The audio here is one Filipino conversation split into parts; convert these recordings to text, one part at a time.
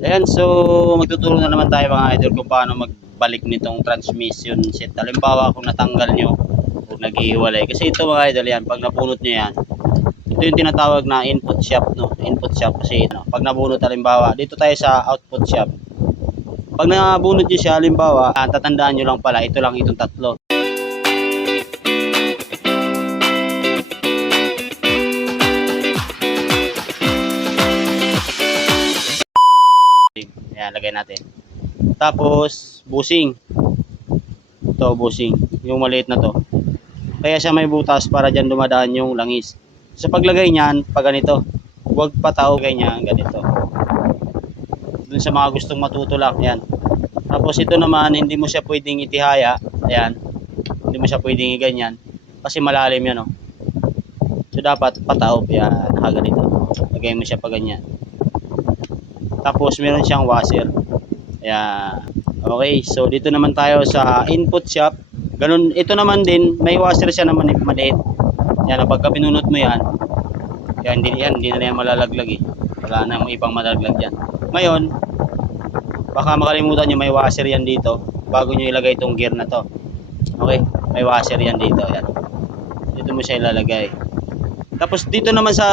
Ayan, so magtuturo na naman tayo mga idol kung paano magbalik nitong transmission set. Halimbawa kung natanggal nyo o naghihiwalay. Kasi ito mga idol yan, pag napunot nyo yan, ito yung tinatawag na input shop, no? Input shop kasi no, pag nabunot halimbawa, dito tayo sa output shop. Pag nabunot nyo siya halimbawa, tatandaan nyo lang pala, ito lang itong tatlo. Ayan, lagay natin. Tapos, busing. Ito, busing. Yung maliit na to. Kaya siya may butas para dyan dumadaan yung langis. Sa paglagay niyan, pag ganito, huwag pataw ganyan, ganito. Dun sa mga gustong matuto lang, yan. Tapos ito naman, hindi mo siya pwedeng itihaya. Ayan. Hindi mo siya pwedeng ganyan. Kasi malalim yan, oh. So, dapat pataw. Yan, ganito. Lagay mo siya pa ganyan. Tapos, meron siyang washer. Ayan. Okay, so dito naman tayo sa input shop. Ganun, ito naman din, may washer siya naman maliit. Yan, pagka pinunot mo yan, hindi na yan malalaglag eh. Wala na yung ibang malalaglag yan. Ngayon, baka makalimutan nyo may washer yan dito bago nyo ilagay itong gear na to. Okay, may washer yan dito. Yan. Dito mo siya ilalagay. Tapos dito naman sa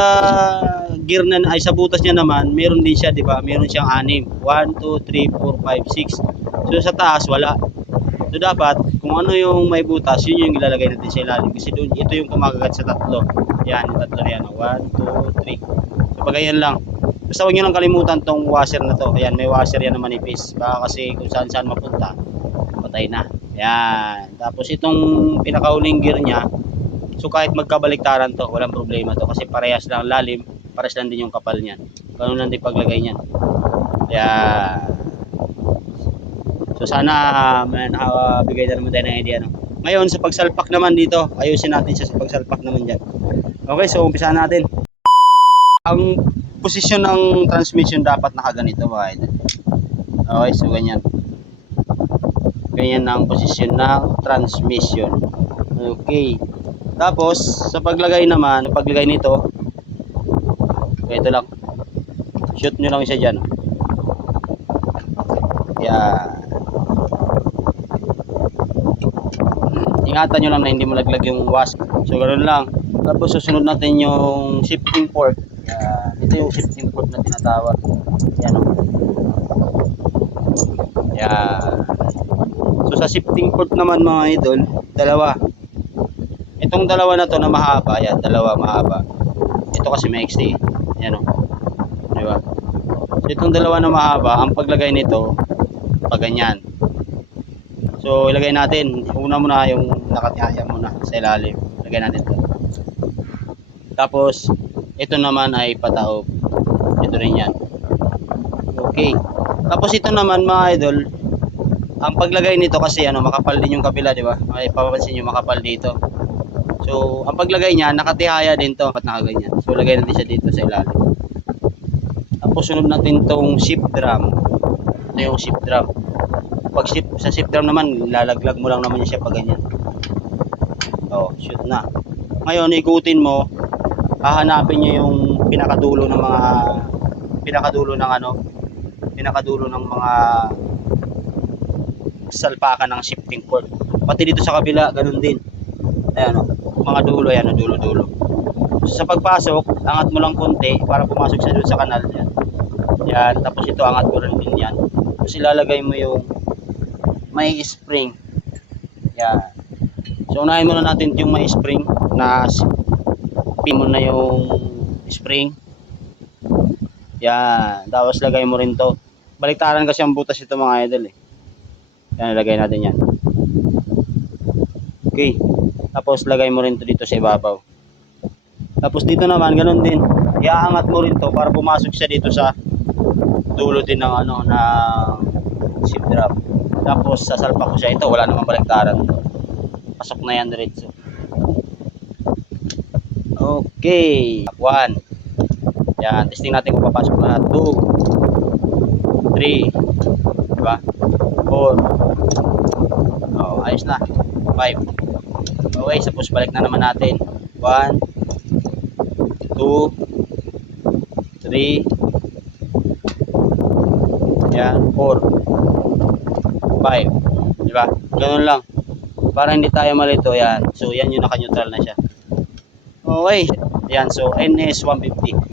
gear na ay sa butas niya naman, meron din siya, 'di ba? Meron siyang 6. 1 2 3 4 5 6. So sa taas wala. So dapat kung ano yung may butas, yun yung ilalagay natin sa ilalim kasi doon ito yung kumakagat sa tatlo. Yan, yung tatlo yan. 1 2 3. So pagayan lang. Basta huwag niyo lang kalimutan tong washer na to. Ayan, may washer yan na manipis. Baka kasi kung saan mapunta, patay na. Yan. Tapos itong pinakauling gear niya, so kahit magkabaliktaran to, walang problema to kasi parehas lang lalim, parehas lang din yung kapal niyan. Ganun lang din paglagay niyan. Kaya so sana nakabigay na naman tayo ng idea, no? Ngayon sa pagsalpak naman dito, ayusin natin siya sa pagsalpak naman diyan. Okay, so umpisahan natin. Ang posisyon ng transmission dapat nakaganito mga idol. Okay, so ganyan. Ganyan ang posisyon ng transmission. Okay. Tapos, sa paglagay naman, paglagay nito, ito lang. Shoot nyo lang siya dyan. Yan. Ingatan nyo lang na hindi malaglag yung wasp. So, ganoon lang. Tapos, susunod natin yung shifting port. Yan. Ito yung shifting port na tinatawag. Yan o. Yan. So, sa shifting port naman mga idol, dalawa. Itong dalawa na to na mahaba, yan, dalawa mahaba. Ito kasi may XT. Yan o. Diba? So, itong dalawa na mahaba, ang paglagay nito, pag ganyan. So, ilagay natin. Una muna yung nakatihaya muna sa ilalim. Ilagay natin ito. Tapos, ito naman ay pataob. Ito rin yan. Okay. Tapos ito naman mga idol, ang paglagay nito kasi ano, makapal din yung kapila, di ba? May papapansin nyo makapal dito. So, ang paglagay niya, nakatihaya din to. Dapat nakaganyan. So, lagay natin siya dito sa ilalim. Tapos, sunod natin tong shift drum. Ito yung shift drum. Pag sa shift drum naman, lalaglag mo lang naman siya pag ganyan. Oh, shoot na. Ngayon, ikutin mo. Hahanapin nyo yung pinakadulo ng mga pinakadulo ng mga salpakan ng shifting port. Pati dito sa kabila, ganun din. Ayan o. Mga dulo yan, dulo. So, sa pagpasok, angat mo lang konti para pumasok siya doon sa kanal yan. Yan, tapos ito angat mo rin din yan. Tapos ilalagay mo yung may spring. Yan. So unahin muna natin yung may spring na pin mo na yung spring. Yan, tapos lagay mo rin to. Baliktaran kasi ang butas ito mga idol eh. Yan, lagay natin yan. Okay. Tapos lagay mo rin to dito sa ibabaw. Tapos dito naman ganoon din. Iaangat mo rin to para pumasok siya dito sa dulo din ng ano na shift drum. Tapos sasalpak ko siya. Ito wala namang baliktaran to. Pasok na yan diretso. Okay. 1. Yan, testing natin kung papasok lahat. 2 3, diba? 4. Oh, ayos na. 5. Okay, tapos balik na naman natin. 1 2 3 Yan, 4, 5. Di ba? Ganun lang. Para hindi tayo malito, yan. So, yan yung naka-neutral na siya. Okay. Yan, so NS 150.